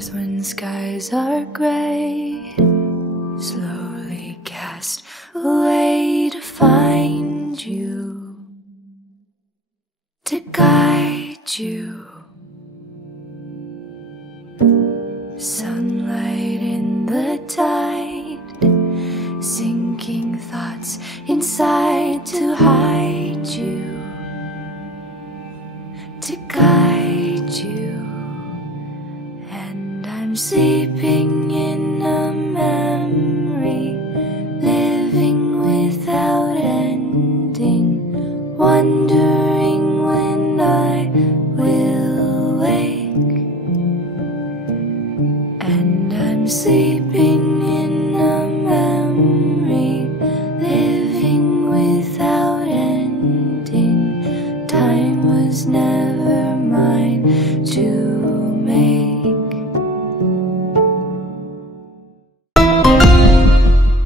stars when skies are gray, slowly cast away to find you, to guide you. Sunlight in the tide, sinking thoughts inside to hide you, to guide you. And I'm sleeping in a memory, living without ending, wondering when I will wake. And I'm sleeping in a memory, living without ending. Time was never mine to